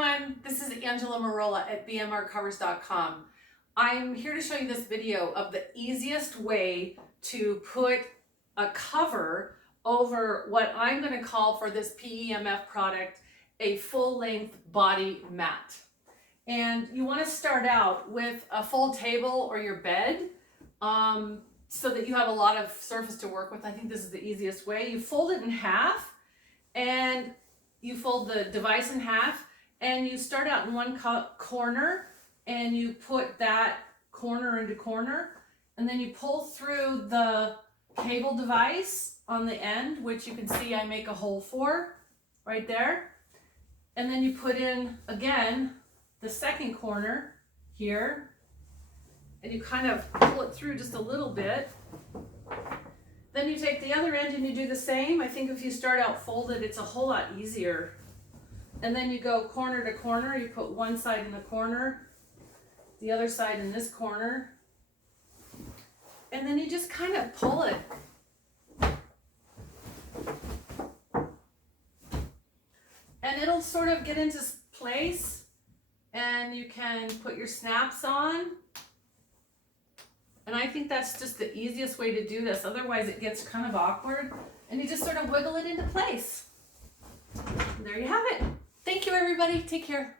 everyone, this is Angela Marola at bmrcovers.com. I'm here to show you this video of the easiest way to put a cover over what I'm going to call for this PEMF product a full-length body mat. And you want to start out with a full table or your bed so that you have a lot of surface to work with. I think this is the easiest way. You fold it in half and you fold the device in half and you start out in one corner and you put that corner into corner, and then you pull through the cable device on the end, which you can see I make a hole for right there. And then you put in again the second corner here and you kind of pull it through just a little bit. Then you take the other end and you do the same. I think if you start out folded, it's a whole lot easier. And then you go corner to corner. You put one side in the corner, the other side in this corner. And then you just kind of pull it. And it'll sort of get into place. And you can put your snaps on. And I think that's just the easiest way to do this. Otherwise it gets kind of awkward. And you just sort of wiggle it into place. And there you have it. Thank you, everybody. Take care.